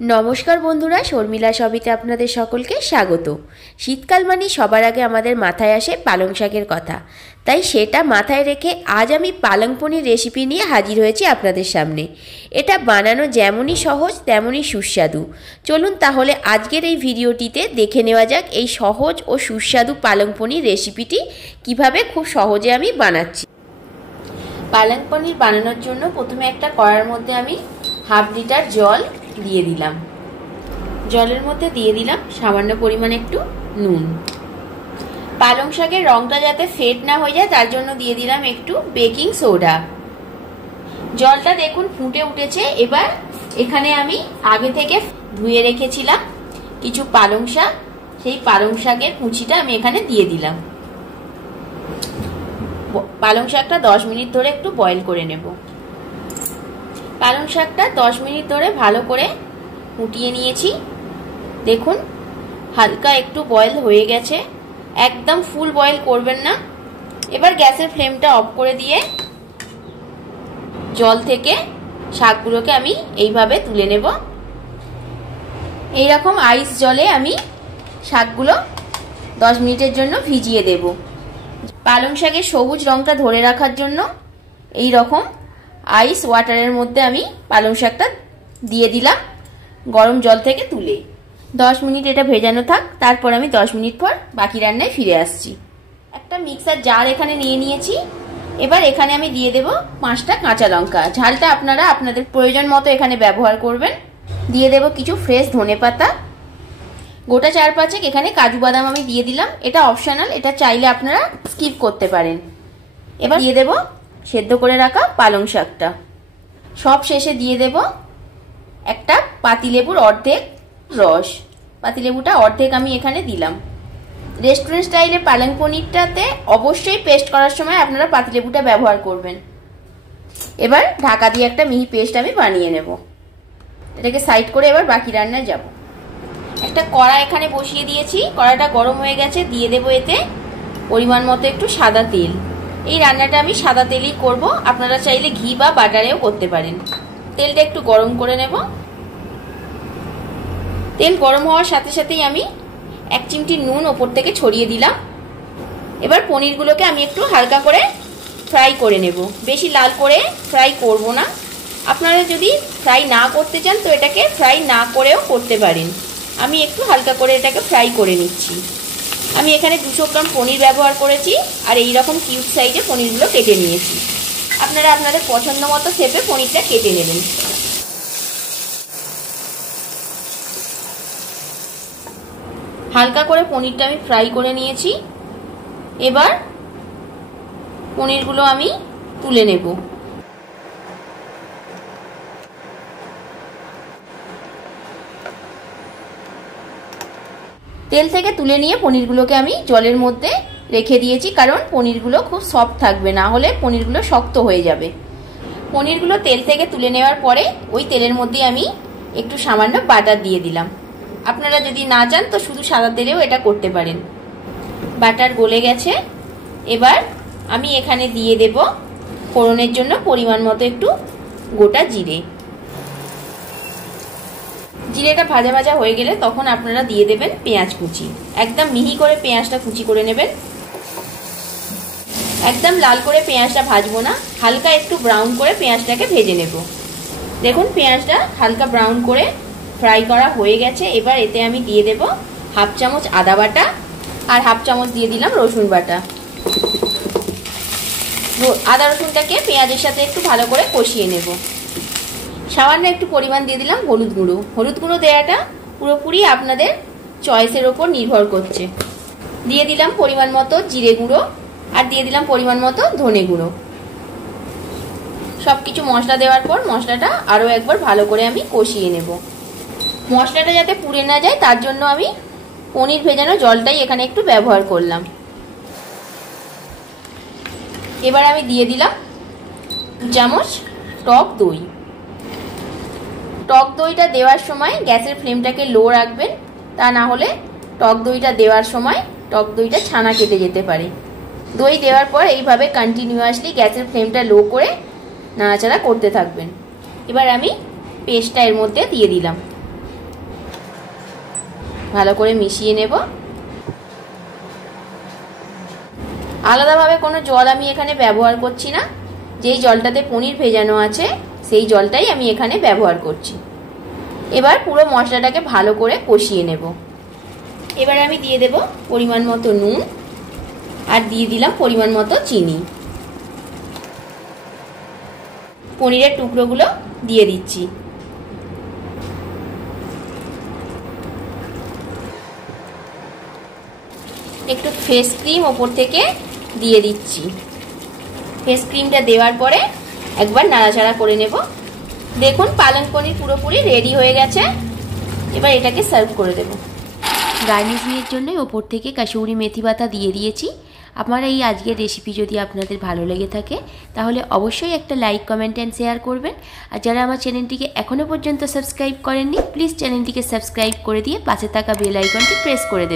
নমস্কার বন্ধুরা, শর্মিলা সবিতে আপনাদের সকলকে স্বাগত। শীতকাল মানে সবার আগে আমাদের মাথায় আসে পালং শাকের কথা, তাই সেটা মাথায় রেখে আজ আমি পালং পনির রেসিপি নিয়ে হাজির হয়েছি আপনাদের সামনে। এটা বানানো যেমনই সহজ তেমনই সুস্বাদু। চলুন তাহলে আজকের এই ভিডিওটিতে দেখে নেওয়া যাক এই সহজ ও সুস্বাদু পালং পনির রেসিপিটি কিভাবে খুব সহজে আমি বানাচ্ছি। পালং পনির বানানোর জন্য প্রথমে একটা কড়াইয়ের মধ্যে আমি হাফ লিটার জল দিয়ে দিলাম। জলের মধ্যে দিয়ে দিলাম সামান্য পরিমাণে একটু নুন। পালং শাকের রংটা যাতে ফেড না হয়ে যায় তার জন্য দিয়ে দিলাম একটু বেকিং সোডা। জলটা দেখুন ফুটে উঠেছে। এবার এখানে আমি আগে থেকে ধুয়ে রেখেছিলাম কিছু পালং শাক, সেই পালং শাকের কুচিটা আমি এখানে দিয়ে দিলাম। পালং শাকটা 10 মিনিট ধরে একটু বয়েল করে নেব। পালং শাকটা 10 মিনিট ধরে ভালো করে ফুটিয়ে নিয়েছি। দেখুন হালকা একটু বয়েল হয়ে গেছে, একদম ফুল বয়েল করবেন না। এবার গ্যাসের ফ্লেমটা অফ করে দিয়ে জল থেকে শাকগুলোকে আমি এইভাবে তুলে নেব। এইরকম আইস জলে আমি শাকগুলো 10 মিনিটের জন্য ভিজিয়ে দেব। পালং শাকের সবুজ রংটা ধরে রাখার জন্য এই রকম আইস ওয়াটারের মধ্যে আমি পালং শাকটা দিয়ে দিলাম গরম জল থেকে তুলে। 10 মিনিট এটা ভেজানো থাক, তারপর আমি 10 মিনিট পর বাকি রান্নায় ফিরে আসছি। একটা মিক্সার জার এখানে নিয়ে নিয়েছি। এবার এখানে আমি দিয়ে দেব 5টা কাঁচা লঙ্কা। ঝালটা আপনারা আপনাদের প্রয়োজন মতো এখানে ব্যবহার করবেন। দিয়ে দেব কিছু ফ্রেশ ধনেপাতা, গোটা 4-5 এখানে কাজু বাদাম আমি দিয়ে দিলাম। এটা অপশনাল, এটা চাইলে আপনারা স্কিপ করতে পারেন। এবার দিয়ে দেব সেদ্ধ করে রাখা পালং শাকটা। সব শেষে দিয়ে দেব একটা পাতিলেবুর অর্ধেক রস। পাতিলেবুটা অর্ধেক আমি এখানে দিলাম। রেস্টুরেন্ট স্টাইলে পালং পনিরটাতে অবশ্যই পেস্ট করার সময় আপনারা পাতিলেবুটা ব্যবহার করবেন। এবার ঢাকা দিয়ে একটা মিহি পেস্ট আমি বানিয়ে নেব। এটাকে সাইড করে এবার বাকি রান্নায় যাব। একটা কড়া এখানে বসিয়ে দিয়েছি, কড়াটা গরম হয়ে গেছে। দিয়ে দেব এতে পরিমাণ মতো একটু সাদা তেল। এই রান্নাটা আমি সাদা তেলই করব, আপনারা চাইলে ঘি বা বাটারেও করতে পারেন। তেলটা একটু গরম করে নেব। তেল গরম হওয়ার সাথে সাথেই আমি 1 চিমটি নুন ওপর থেকে ছড়িয়ে দিলাম। এবার পনিরগুলোকে আমি একটু হালকা করে ফ্রাই করে নেব, বেশি লাল করে ফ্রাই করব না। আপনারা যদি ফ্রাই না করতে চান তো এটাকে ফ্রাই না করেও করতে পারেন। আমি একটু হালকা করে এটাকে ফ্রাই করে নিচ্ছি। আমি এখানে 200 গ্রাম পনির ব্যবহার করেছি আর এই রকম কিউব সাইজে পনিরগুলো কেটে নিয়েছি। আপনারা আপনাদের পছন্দ মতো শেপে পনিরটা কেটে নেবেন। হালকা করে পনিরটা আমি ফ্রাই করে নিয়েছি। এবার পনিরগুলো আমি তুলে নেব। তেল থেকে তুলে নিয়ে পনিরগুলোকে আমি জলের মধ্যে রেখে দিয়েছি, কারণ পনিরগুলো খুব সফট থাকবে, না হলে পনিরগুলো শক্ত হয়ে যাবে। পনিরগুলো তেল থেকে তুলে নেওয়ার পরে ওই তেলের মধ্যে আমি একটু সামান্য বাটার দিয়ে দিলাম। আপনারা যদি না চান তো শুধু সাদা তেলেও এটা করতে পারেন। বাটার গলে গেছে। এবার আমি এখানে দিয়ে দেব ফোড়নের জন্য পরিমাণ মতো একটু গোটা জিরে। জিরেটা ভাজা ভাজা হয়ে গেলে তখন আপনারা দিয়ে দেবেন পেঁয়াজ কুচি। একদম মিহি করে পেঁয়াজটা কুচি করে নেবেন। একদম লাল করে পেঁয়াজটা ভাজবো না, হালকা একটু ব্রাউন করে পেঁয়াজটাকে ভেজে নেব। দেখুন পেঁয়াজটা হালকা ব্রাউন করে ফ্রাই করা হয়ে গেছে। এবার এতে আমি দিয়ে দেব 1/2 চামচ আদা বাটা আর 1/2 চামচ দিয়ে দিলাম রসুন বাটা। আদা রসুনটাকে পেঁয়াজের সাথে একটু ভালো করে কষিয়ে নেব। সামান্য একটু পরিমাণ দিয়ে দিলাম হলুদ গুঁড়ো। হলুদ গুঁড়ো দেওয়াটা পুরোপুরি আপনাদের চয়েসের ওপর নির্ভর করছে। দিয়ে দিলাম পরিমাণ মতো জিরে গুঁড়ো আর দিয়ে দিলাম পরিমাণ মতো ধনে গুঁড়ো। সবকিছু মশলা দেওয়ার পর মশলাটা আরও একবার ভালো করে আমি কষিয়ে নেব। মশলাটা যাতে পুড়ে না যায় তার জন্য আমি পনির ভেজানো জলটাই এখানে একটু ব্যবহার করলাম। এবার আমি দিয়ে দিলাম 2 চামচ টক দই। টক দইটা দেওয়ার সময় গ্যাসের ফ্লেমটাকে লো রাখবেন, তা না হলে টক দইটা দেওয়ার সময় টক দইটা ছানা কেটে যেতে পারে। দই দেওয়ার পর এইভাবে কন্টিনিউয়াসলি গ্যাসের ফ্লেমটা লো করে নাড়াচাড়া করতে থাকবেন। এবার আমি পেস্টটা এর মধ্যে দিয়ে দিলাম। ভালো করে মিশিয়ে নেব। আলাদাভাবে কোনো জল আমি এখানে ব্যবহার করছি না, যেই জলটাতে পনির ভেজানো আছে সেই জলটাই আমি এখানে ব্যবহার করছি। এবার পুরো মশলাটাকে ভালো করে কষিয়ে নেব। এবার আমি দিয়ে দেব পরিমাণ মতো নুন আর দিয়ে দিলাম পরিমাণ মতো চিনি। পনিরের টুকরোগুলো দিয়ে দিচ্ছি। একটু ফ্রেশ ক্রিম ওপর থেকে দিয়ে দিচ্ছি। ফ্রেশ ক্রিমটা দেওয়ার পরে একবার নাড়াচাড়া করে নেব। দেখুন পালং পনির পুরোপুরি রেডি হয়ে গেছে। এবার এটাকে সার্ভ করে দেব। গার্নিশিংয়ের জন্য ওপর থেকে কাসুরি মেথি পাতা দিয়ে দিয়েছি। আমার এই আজকের রেসিপি যদি আপনাদের ভালো লেগে থাকে তাহলে অবশ্যই একটা লাইক, কমেন্ট অ্যান্ড শেয়ার করবেন। আর যারা আমার চ্যানেলটিকে এখনও পর্যন্ত সাবস্ক্রাইব করেননি প্লিজ চ্যানেলটিকে সাবস্ক্রাইব করে দিয়ে পাশে থাকা বেল আইকনটি প্রেস করে দেবেন।